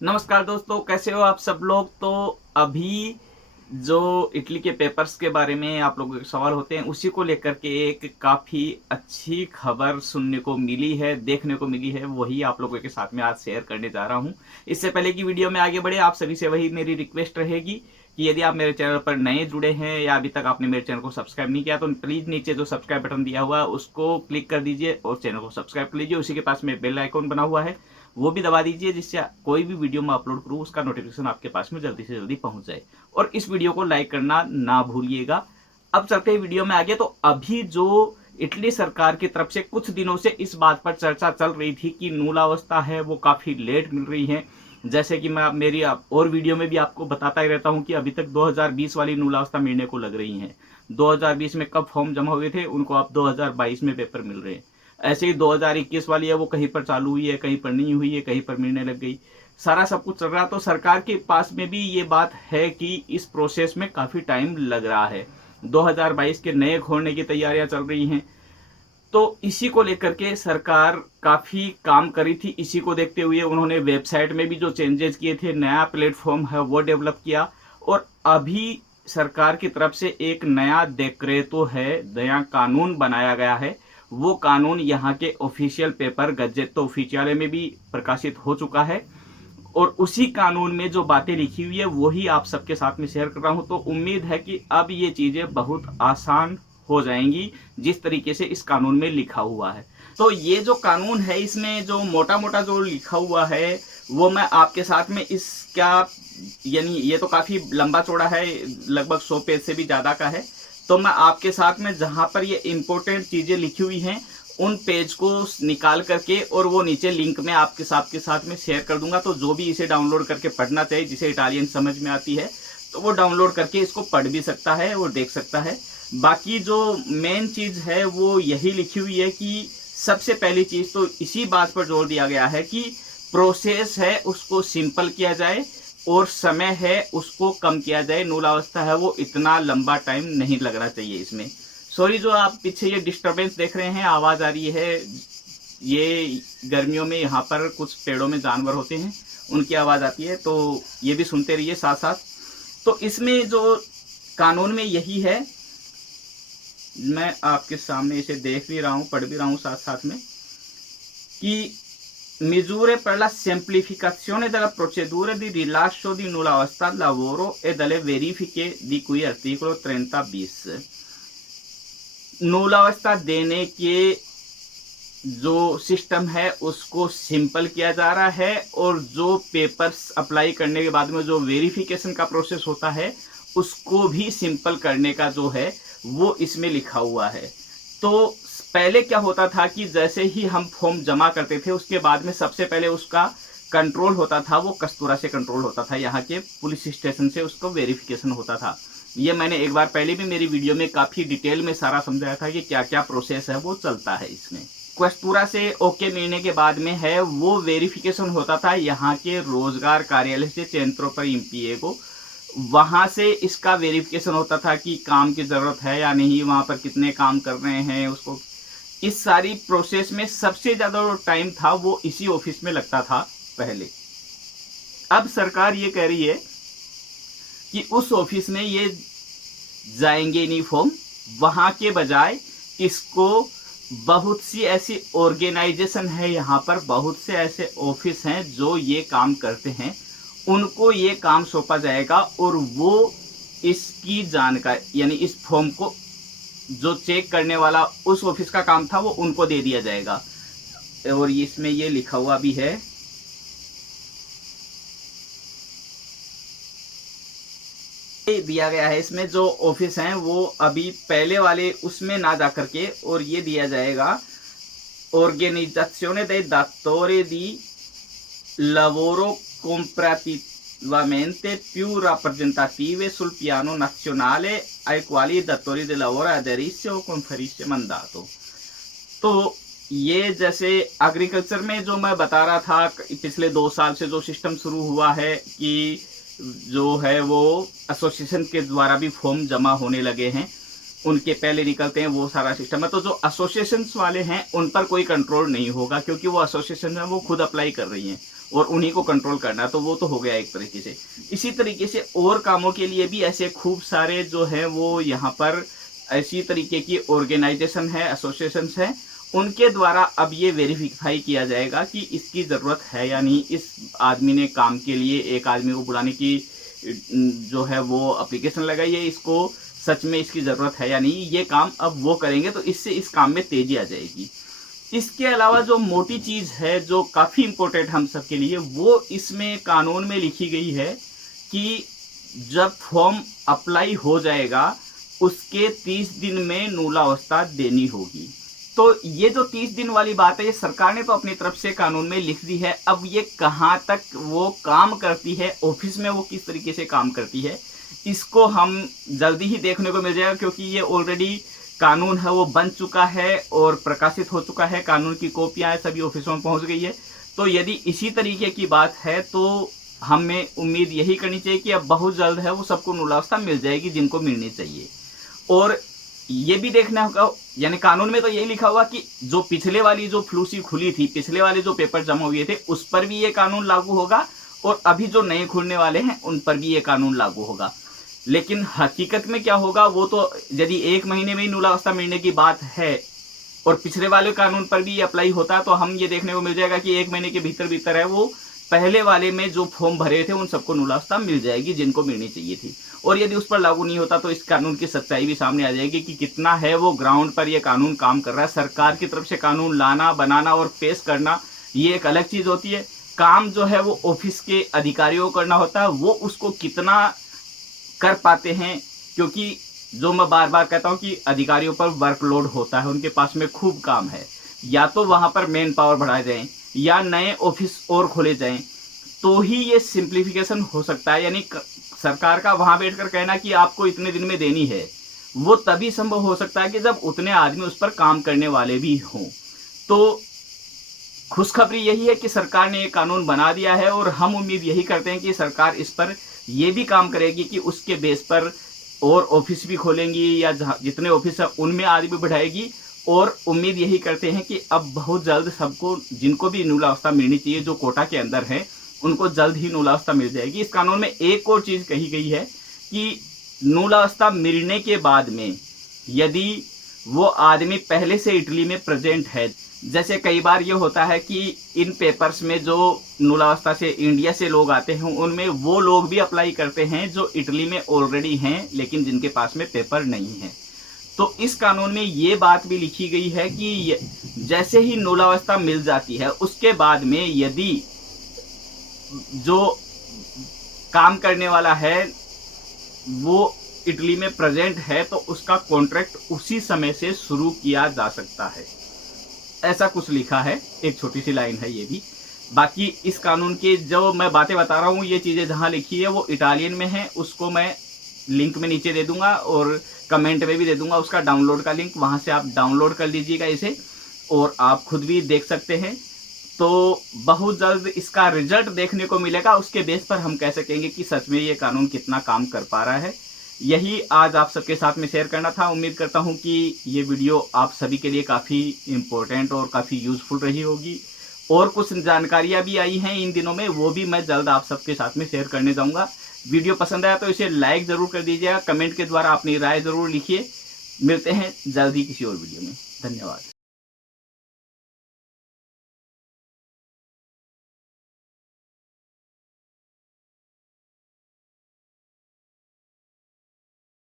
नमस्कार दोस्तों, कैसे हो आप सब लोग। तो अभी जो इटली के पेपर्स के बारे में आप लोगों के सवाल होते हैं, उसी को लेकर के एक काफ़ी अच्छी खबर सुनने को मिली है, देखने को मिली है। वही आप लोगों के साथ में आज शेयर करने जा रहा हूं। इससे पहले कि वीडियो में आगे बढ़े, आप सभी से वही मेरी रिक्वेस्ट रहेगी कि यदि आप मेरे चैनल पर नए जुड़े हैं या अभी तक आपने मेरे चैनल को सब्सक्राइब नहीं किया, तो प्लीज़ नीचे जो सब्सक्राइब बटन दिया हुआ है उसको क्लिक कर दीजिए और चैनल को सब्सक्राइब कर लीजिए। उसी के पास में बेल आइकॉन बना हुआ है, वो भी दबा दीजिए, जिससे कोई भी वीडियो मैं अपलोड करूँ उसका नोटिफिकेशन आपके पास में जल्दी से जल्दी पहुंच जाए। और इस वीडियो को लाइक करना ना भूलिएगा। अब चलते हैं वीडियो में आगे। तो अभी जो इटली सरकार की तरफ से कुछ दिनों से इस बात पर चर्चा चल रही थी कि नूलावस्था है वो काफ़ी लेट मिल रही है। जैसे कि मैं मेरी और वीडियो में भी आपको बताता ही रहता हूं कि अभी तक 2020 वाली नूलावस्था मिलने को लग रही है। 2020 में कब फॉर्म जमा हुए थे, उनको अब 2022 में पेपर मिल रहे हैं। ऐसे ही 2021 वाली है, वो कहीं पर चालू हुई है, कहीं पर नहीं हुई है, कहीं पर मिलने लग गई। सारा सब कुछ चल रहा। तो सरकार के पास में भी ये बात है कि इस प्रोसेस में काफ़ी टाइम लग रहा है। 2022 के नए खोलने की तैयारियां चल रही हैं। तो इसी को लेकर के सरकार काफ़ी काम करी थी। इसी को देखते हुए उन्होंने वेबसाइट में भी जो चेंजेस किए थे, नया प्लेटफॉर्म है वो डेवलप किया। और अभी सरकार की तरफ से एक नया डेक्रेतो है, नया कानून बनाया गया है। वो कानून यहाँ के ऑफिशियल पेपर गजेटो ऑफिशियाले में भी प्रकाशित हो चुका है। और उसी कानून में जो बातें लिखी हुई है वही आप सबके साथ में शेयर कर रहा हूं। तो उम्मीद है कि अब ये चीजें बहुत आसान हो जाएंगी जिस तरीके से इस कानून में लिखा हुआ है। तो ये जो कानून है, इसमें जो मोटा मोटा जो लिखा हुआ है वो मैं आपके साथ में इसका, यानी ये तो काफी लंबा चौड़ा है, लगभग 100 पेज से भी ज्यादा का है। तो मैं आपके साथ में जहां पर ये इंपॉर्टेंट चीजें लिखी हुई हैं उन पेज को निकाल करके और वो नीचे लिंक में आपके साथ में शेयर कर दूंगा। तो जो भी इसे डाउनलोड करके पढ़ना चाहिए, जिसे इटालियन समझ में आती है, तो वो डाउनलोड करके इसको पढ़ भी सकता है और देख सकता है। बाकी जो मेन चीज है वो यही लिखी हुई है कि सबसे पहली चीज तो इसी बात पर जोर दिया गया है कि प्रोसेस है उसको सिंपल किया जाए और समय है उसको कम किया जाए। नूलावस्था है वो इतना लंबा टाइम नहीं लगना चाहिए इसमें। सॉरी, जो आप पीछे ये डिस्टरबेंस देख रहे हैं, आवाज आ रही है, ये गर्मियों में यहाँ पर कुछ पेड़ों में जानवर होते हैं, उनकी आवाज आती है, तो ये भी सुनते रहिए साथ साथ। तो इसमें जो कानून में यही है, मैं आपके सामने इसे देख भी रहा हूँ, पढ़ भी रहा हूँ साथ साथ में, कि misure per la semplificazione della procedura di rilascio di nullaवस्था al lavoro e delle verifiche di cui articolo 30 bis। नूलावस्था देने के जो सिस्टम है उसको सिंपल किया जा रहा है और जो पेपर्स अप्लाई करने के बाद में जो वेरिफिकेशन का प्रोसेस होता है उसको भी सिंपल करने का जो है वो इसमें लिखा हुआ है। तो पहले क्या होता था कि जैसे ही हम फॉर्म जमा करते थे उसके बाद में सबसे पहले उसका कंट्रोल होता था, वो कस्तूरा से कंट्रोल होता था, यहाँ के पुलिस स्टेशन से उसको वेरिफिकेशन होता था। ये मैंने एक बार पहले भी मेरी वीडियो में काफ़ी डिटेल में सारा समझाया था कि क्या क्या प्रोसेस है वो चलता है इसमें। क्वेस्तूरा से ओके मिलने के बाद में है वो वेरिफिकेशन होता था यहाँ के रोजगार कार्यालय से चेंत्रो पर इम्पीए को। वहाँ से इसका वेरिफिकेशन होता था कि काम की ज़रूरत है या नहीं, वहाँ पर कितने काम कर रहे हैं उसको। इस सारी प्रोसेस में सबसे ज़्यादा जो टाइम था वो इसी ऑफिस में लगता था पहले। अब सरकार ये कह रही है कि उस ऑफिस में ये जाएंगे नहीं फॉर्म, वहाँ के बजाय इसको बहुत सी ऐसी ऑर्गेनाइजेशन है, यहाँ पर बहुत से ऐसे ऑफिस हैं जो ये काम करते हैं, उनको ये काम सौंपा जाएगा और वो इसकी जानकारी, यानी इस फॉर्म को जो चेक करने वाला उस ऑफिस का काम था वो उनको दे दिया जाएगा। और इसमें ये लिखा हुआ भी है, दिया गया है इसमें जो ऑफिस हैं वो अभी पहले वाले उसमें ना जा करके, और ये दिया जाएगा Organizzazione dei datori di lavoro comparativamente più rappresentative sul piano nazionale ai quali i datori di lavoro aderisce o conferisce mandato। तो ये जैसे एग्रीकल्चर में जो मैं बता रहा था, पिछले 2 साल से जो सिस्टम शुरू हुआ है कि जो है वो एसोसिएशन के द्वारा भी फॉर्म जमा होने लगे हैं। उनके पहले निकलते हैं, वो सारा सिस्टम है। तो जो एसोसिएशंस वाले हैं उन पर कोई कंट्रोल नहीं होगा, क्योंकि वो एसोसिएशन है वो खुद अप्लाई कर रही हैं और उन्हीं को कंट्रोल करना है, तो वो तो हो गया एक तरीके से। इसी तरीके से और कामों के लिए भी ऐसे खूब सारे जो है वो यहाँ पर ऐसी तरीके की ऑर्गेनाइजेशन है, एसोसिएशंस हैं, उनके द्वारा अब ये वेरीफाई किया जाएगा कि इसकी ज़रूरत है या नहीं। इस आदमी ने काम के लिए एक आदमी को बुलाने की जो है वो एप्लीकेशन लगाई है, इसको सच में इसकी ज़रूरत है या नहीं, ये काम अब वो करेंगे, तो इससे इस काम में तेज़ी आ जाएगी। इसके अलावा जो मोटी चीज़ है जो काफ़ी इम्पोर्टेंट हम सब के लिए, वो इसमें कानून में लिखी गई है कि जब फॉर्म अप्लाई हो जाएगा उसके 30 दिन में नूलावस्था देनी होगी। तो ये जो 30 दिन वाली बात है, ये सरकार ने तो अपनी तरफ से कानून में लिख दी है। अब ये कहाँ तक वो काम करती है, ऑफिस में वो किस तरीके से काम करती है, इसको हम जल्दी ही देखने को मिल जाएगा, क्योंकि ये ऑलरेडी कानून है वो बन चुका है और प्रकाशित हो चुका है। कानून की कॉपियाँ सभी ऑफिसों में पहुँच गई है। तो यदि इसी तरीके की बात है तो हमें उम्मीद यही करनी चाहिए कि अब बहुत जल्द है वो सबको नूलावस्था मिल जाएगी जिनको मिलनी चाहिए। और ये भी देखना होगा, यानी कानून में तो यही लिखा हुआ कि जो पिछले वाली जो फ्लूसी खुली थी, पिछले वाले जो पेपर जमा हुए थे, उस पर भी ये कानून लागू होगा और अभी जो नए खुलने वाले हैं उन पर भी ये कानून लागू होगा। लेकिन हकीकत में क्या होगा वो तो, यदि 1 महीने में ही नूलावस्था मिलने की बात है और पिछले वाले कानून पर भी ये अप्लाई होता है, तो हम ये देखने को मिल जाएगा कि 1 महीने के भीतर भीतर है वो पहले वाले में जो फॉर्म भरे थे उन सबको नूलावस्था मिल जाएगी जिनको मिलनी चाहिए थी। और यदि उस पर लागू नहीं होता तो इस कानून की सच्चाई भी सामने आ जाएगी कि कितना है वो ग्राउंड पर ये कानून काम कर रहा है। सरकार की तरफ से कानून लाना, बनाना और पेश करना ये एक अलग चीज़ होती है। काम जो है वो ऑफिस के अधिकारियों को करना होता है, वो उसको कितना कर पाते हैं, क्योंकि जो मैं बार बार कहता हूँ कि अधिकारियों पर वर्कलोड होता है, उनके पास में खूब काम है। या तो वहाँ पर मैन पावर बढ़ाए जाएँ या नए ऑफिस और खोले जाएँ, तो ही ये सिंप्लीफिकेशन हो सकता है। यानी सरकार का वहाँ बैठकर कहना कि आपको इतने दिन में देनी है, वो तभी संभव हो सकता है कि जब उतने आदमी उस पर काम करने वाले भी हों। तो खुशखबरी यही है कि सरकार ने ये कानून बना दिया है और हम उम्मीद यही करते हैं कि सरकार इस पर ये भी काम करेगी कि उसके बेस पर और ऑफिस भी खोलेंगी या जितने ऑफिस है उनमें आदमी बढ़ाएगी। और उम्मीद यही करते हैं कि अब बहुत जल्द सबको, जिनको भी नूलावस्था मिलनी चाहिए, जो कोटा के अंदर है, उनको जल्द ही नूलावस्था मिल जाएगी। इस कानून में एक और चीज़ कही गई है कि नूलावस्था मिलने के बाद में यदि वो आदमी पहले से इटली में प्रेजेंट है, जैसे कई बार ये होता है कि इन पेपर्स में जो नूलावस्था से इंडिया से लोग आते हैं उनमें वो लोग भी अप्लाई करते हैं जो इटली में ऑलरेडी हैं लेकिन जिनके पास में पेपर नहीं है। तो इस कानून में ये बात भी लिखी गई है कि जैसे ही नूलावस्था मिल जाती है उसके बाद में यदि जो काम करने वाला है वो इटली में प्रेजेंट है तो उसका कॉन्ट्रैक्ट उसी समय से शुरू किया जा सकता है। ऐसा कुछ लिखा है, एक छोटी सी लाइन है ये भी। बाकी इस कानून के जो मैं बातें बता रहा हूँ, ये चीज़ें जहाँ लिखी है वो इटालियन में है, उसको मैं लिंक में नीचे दे दूंगा और कमेंट में भी दे दूंगा उसका डाउनलोड का लिंक, वहाँ से आप डाउनलोड कर लीजिएगा इसे और आप खुद भी देख सकते हैं। तो बहुत जल्द इसका रिजल्ट देखने को मिलेगा, उसके बेस पर हम कह सकेंगे कि सच में ये कानून कितना काम कर पा रहा है। यही आज आप सबके साथ में शेयर करना था। उम्मीद करता हूँ कि ये वीडियो आप सभी के लिए काफ़ी इम्पोर्टेंट और काफ़ी यूज़फुल रही होगी। और कुछ जानकारियाँ भी आई हैं इन दिनों में, वो भी मैं जल्द आप सबके साथ में शेयर करने जाऊँगा। वीडियो पसंद आया तो इसे लाइक ज़रूर कर दीजिएगा, कमेंट के द्वारा अपनी राय ज़रूर लिखिए। मिलते हैं जल्द ही किसी और वीडियो में। धन्यवाद।